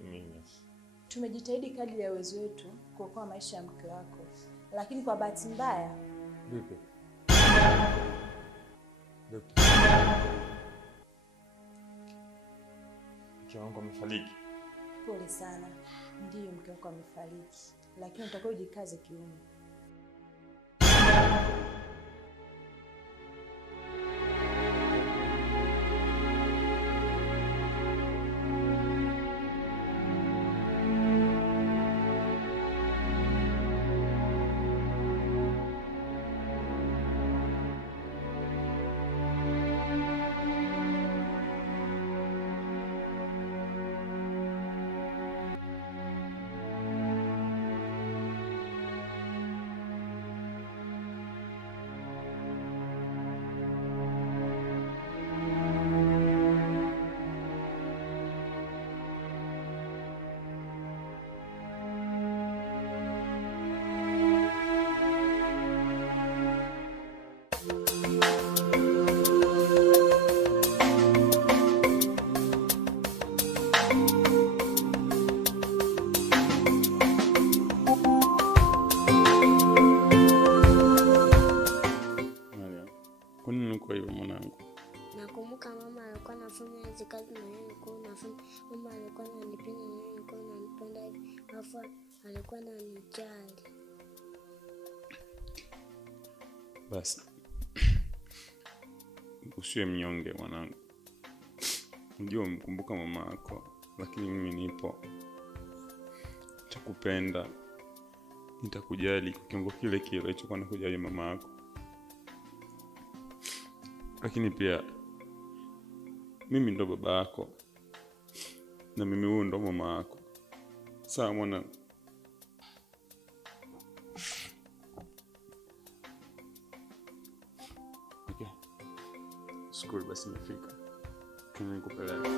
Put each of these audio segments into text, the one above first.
Mimi tumejitahidi kadri ya uwezo wetu kuokoa maisha ya mke wako, lakini kwa bahati mbaya. Vipi? Mke wangu amefariki. Pole sana. Ndiyo, mke wako amefariki, lakini utakuwa ujikaze kiume. Nakumbuka mama alikuwa anafanya hizo kazi na yeye alikuwa anafanya. Mama alikuwa ananipenda na yeye alikuwa ananipenda hivi. Alafu alikuwa ananijali. Basi. Usiwe mnyonge mwanangu. Unajua umkumbuka mama yako, lakini mimi nipo. Nitakupenda. Nitakujali kwa kiwango kile kile ulichokuwa unakujali mama yako. Lakini pia mimi ndo baba yako na mimi huyu ndo mama yako. Sawa mwana? Okay. Skuli basi nimefika. Nikupeleke.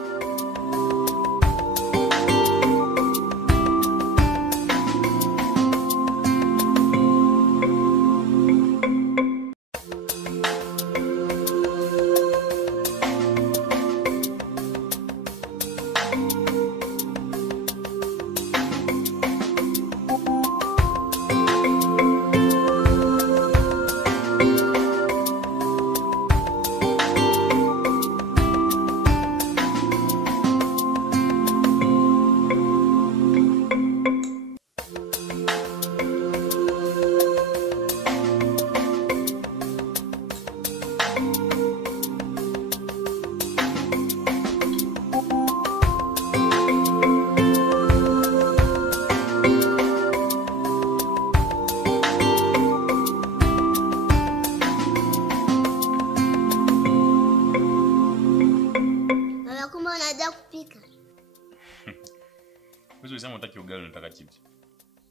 Wewe unasema unataka ugali, unataka chips.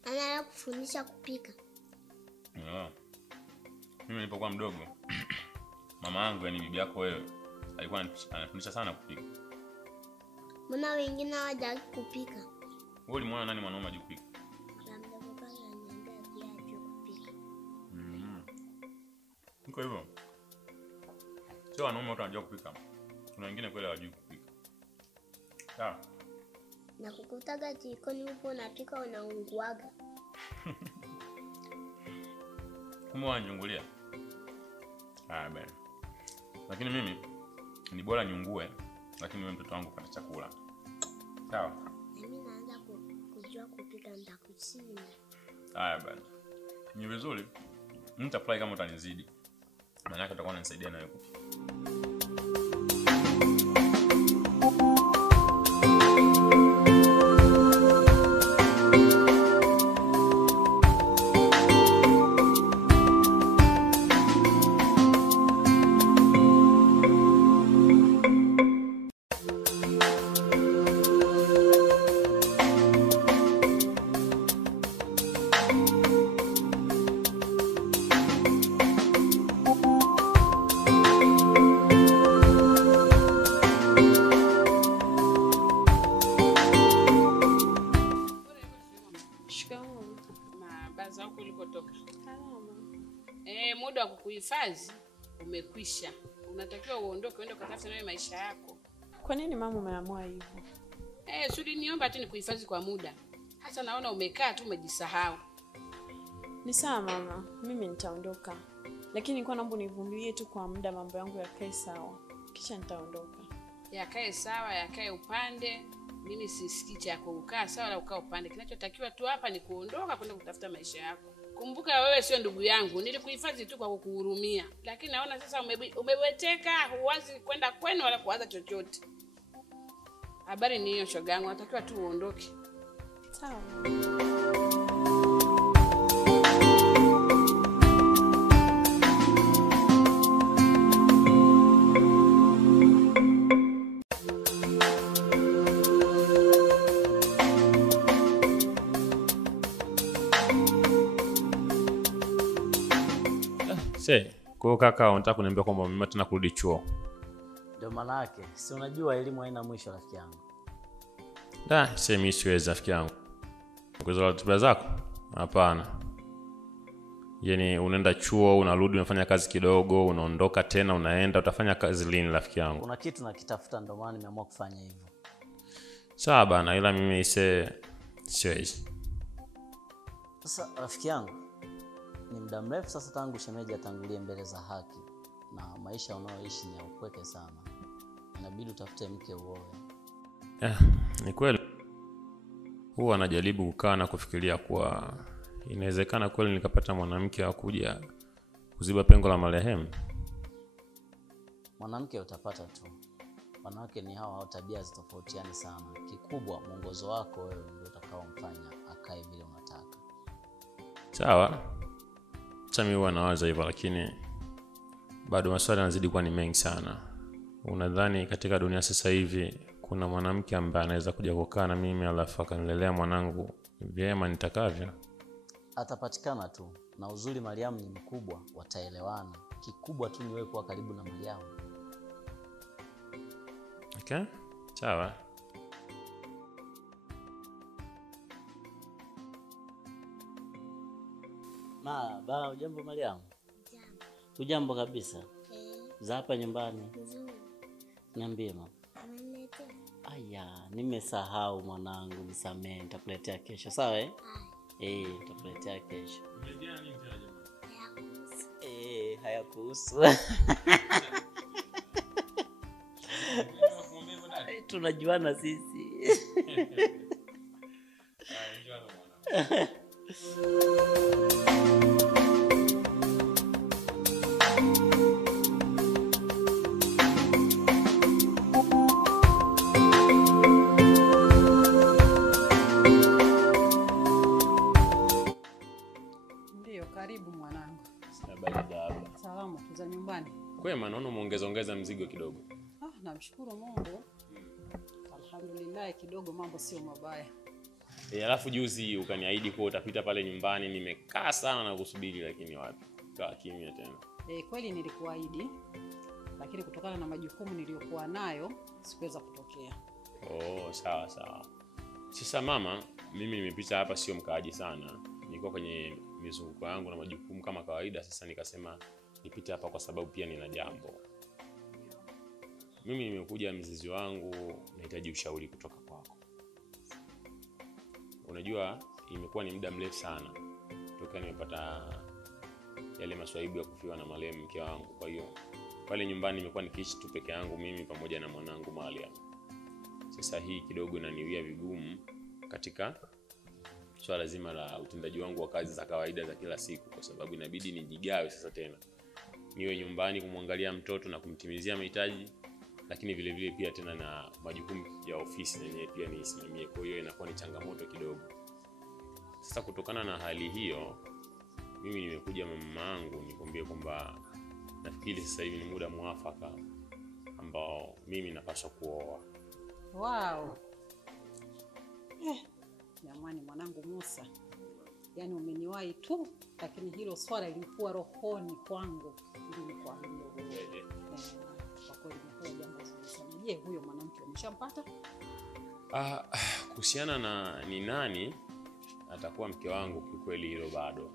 Anataka kufundisha kupika. Mimi nilipokuwa mdogo, mama yangu yani bibi yako wewe, alikuwa anafundisha sana kupika. Mbona wengine hawajui kupika? Wewe ulimwona nani mwanaume ajui kupika? Mdogo pale ananiambia pia ajui kupika. Niko hivyo. Sio wanaume wote wanajua kupika. Kuna wengine kweli hawajui kupika. Sawa. Na kukutaga jikoni upo unapika unaunguaga. Kumbe wanyungulia. Bana. Lakini mimi ni bora nyungue, lakini wewe mtoto wangu pata chakula. Sawa? Mimi naanza kujua kupika nitakushinda. Bana. Ni vizuri. Nitafurahi kama utanizidi. Maana yake utakuwa unanisaidia na wewe kupika. Muda wa kukuhifadhi umekwisha. Unatakiwa uondoke uende kutafuta nawe maisha yako. Kwa nini mama umeamua hivyo? Sudi niomba tu nikuhifadhi kwa muda. Hata naona umekaa tu umejisahau. Ni sawa mama, mimi nitaondoka. Lakini nilikuwa naomba univumilie tu kwa muda, mambo yangu yakae sawa. Kisha nitaondoka. Yakae sawa, yakae upande. Mimi sisikii cha kukaa sawa na ukaa upande. Kinachotakiwa tu hapa ni kuondoka kwenda kutafuta maisha yako. Kumbuka wewe sio ndugu yangu. Nilikuhifadhi tu kwa kukuhurumia. Lakini naona sasa umeweteka, huwazi kwenda kwenu wala kuwaza chochote. Habari ni hiyo shoga yangu, natakiwa tu uondoke. Sawa. Kwa kaka unataka kuniambia kwamba mimi tena kurudi chuo? Ndio maana yake. Si unajua elimu haina mwisho rafiki yangu. Mimi siwezi rafiki yangu. Kwa ratiba zako? Hapana. Yaani unaenda chuo, unarudi unafanya kazi kidogo, unaondoka tena unaenda, utafanya kazi lini rafiki yangu? Kuna kitu nakitafuta ndio maana nimeamua kufanya hivyo. Sawa bana, ila mimi siwezi. Sasa rafiki yangu, ni muda mrefu sasa tangu shemeji atangulie mbele za haki, na maisha unayoishi ni ya upweke sana. Inabidi utafute mke uoe. Ni kweli. Huwa anajaribu kukaa na kufikiria kwa inawezekana kweli nikapata mwanamke wa kuja kuziba pengo la marehemu. Mwanamke utapata tu. Wanawake ni hao tabia zitofautiani sana. Kikubwa mwongozo wako wewe ndio utakaomfanya akae vile unataka. Sawa. Mimi huwa nawaza hivyo, lakini bado maswali yanazidi kuwa ni mengi sana. Unadhani katika dunia sasa hivi kuna mwanamke ambaye anaweza kuja kukaa na mimi alafu akanilelea mwanangu vyema nitakavyo? Atapatikana tu, na uzuri Mariam ni mkubwa, wataelewana. Kikubwa tu ni wewe kuwa karibu na Mariam. Okay? Sawa. Baba, ujambo Mariam? Ujambo kabisa. Za hapa nyumbani? Nzuri. Niambie mama. Ameniletea. Aya, nimesahau mwanangu, nisamee, nitakuletea kesho, sawa nitakuletea kesho. Umejana nini tena jamani? Hayakuhusu. Tunajuana sisi. Njuana mwana. Ndio, karibu mwanangu. Baba. Salama za nyumbani. Kwema, naona umeongeza mzigo kidogo. Namshukuru Mungu. Alhamdulillah, kidogo mambo sio mabaya. Alafu juzi ukaniahidi kwa utapita pale nyumbani, nimekaa sana na kusubiri lakini wapi? Kaa kimya tena. Kweli nilikuahidi, lakini kutokana na majukumu niliyokuwa nayo sikuweza kutokea. Sawa. Sasa mama, mimi nimepita hapa sio mkaaji sana. Nilikuwa kwenye mizunguko yangu na majukumu kama kawaida, sasa nikasema nipite hapa kwa sababu pia nina jambo. Mimi nimekuja mzizi wangu, nahitaji ushauri kutoka kwako. Unajua imekuwa ni muda mrefu sana toka nimepata yale maswaibu ya kufiwa na marehemu mke wangu. Kwa hiyo pale nyumbani nimekuwa nikiishi tu peke yangu mimi pamoja na mwanangu Mariam. Sasa hii kidogo inaniwia vigumu katika swala zima la utendaji wangu wa kazi za kawaida za kila siku, kwa sababu inabidi nijigawe sasa tena. Niwe nyumbani kumwangalia mtoto na kumtimizia mahitaji, lakini vile vile pia tena na majukumu ya ofisi na yenyewe pia niisimamie. Kwa hiyo inakuwa ni changamoto kidogo. Sasa kutokana na hali hiyo, mimi nimekuja mamangu nikwambie kwamba nafikiri sasa hivi ni muda mwafaka ambao mimi napaswa kuoa. Wow. Jamani mwanangu Musa. Yaani umeniwahi tu, lakini hilo swala lilikuwa rohoni kwangu. Ndio kwa hiyo. Kwa kweli ni jambo zuri sana. Je, huyo mwanamke umeshampata? Kuhusiana na ni nani atakuwa mke wangu, kwa kweli hilo bado.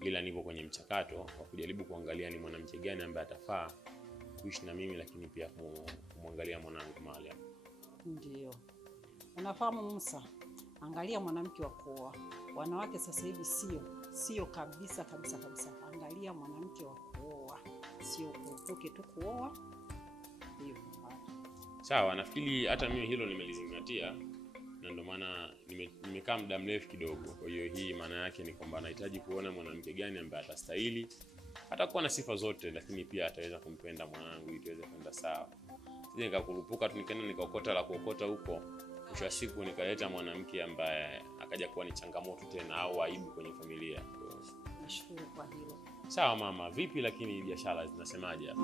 Ila nipo kwenye mchakato wa kujaribu kuangalia ni mwanamke gani ambaye atafaa kuishi na mimi, lakini pia kumwangalia mwanangu Mariam. Ndio. Unafahamu Musa, angalia mwanamke wa kuoa. Wanawake sasa hivi sio kabisa. Angalia mwanamke wa kuoa, sio kurupuke tu kuoa hivyo. Sawa, nafikiri hata mimi hilo nimelizingatia, na ndio maana nimekaa muda mrefu kidogo. Kwa hiyo hii maana yake ni kwamba nahitaji kuona mwanamke gani ambaye atastahili, atakuwa na sifa zote, lakini pia ataweza kumpenda mwanangu ili tuweze kwenda sawa. Sije nikakurupuka tu nikaenda nikaokota la kuokota huko, mwisho wa siku nikaleta mwanamke ambaye akaja kuwa ni changamoto tena au aibu kwenye familia. Nashukuru kwa hilo. Sawa mama, vipi lakini biashara zinasemaje hapa?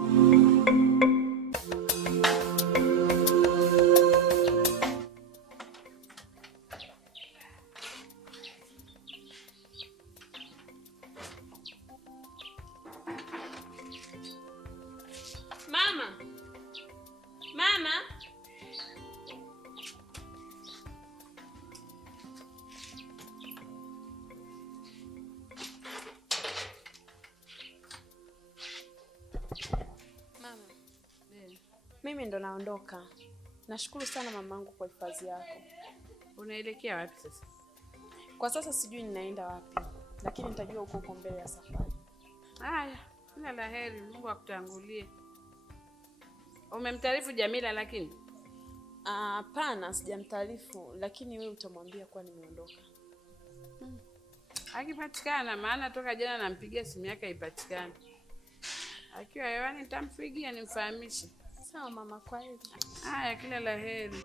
Mama. Mimi ndo naondoka. Nashukuru sana mamangu kwa hifadhi yako. Unaelekea wapi sasa? Kwa sasa sijui ninaenda wapi, lakini nitajua huko mbele ya safari. Haya, kila la heri, Mungu akutangulie. Umemtaarifu Jamila lakini? Hapana, sijamtaarifu, lakini wewe utamwambia kwa nimeondoka. Akipatikana, maana toka jana nampigia simu yake haipatikani. Akiwa hewani nitampigia nimfahamishe. Sawa mama, kwa heri. Haya, kila la heri.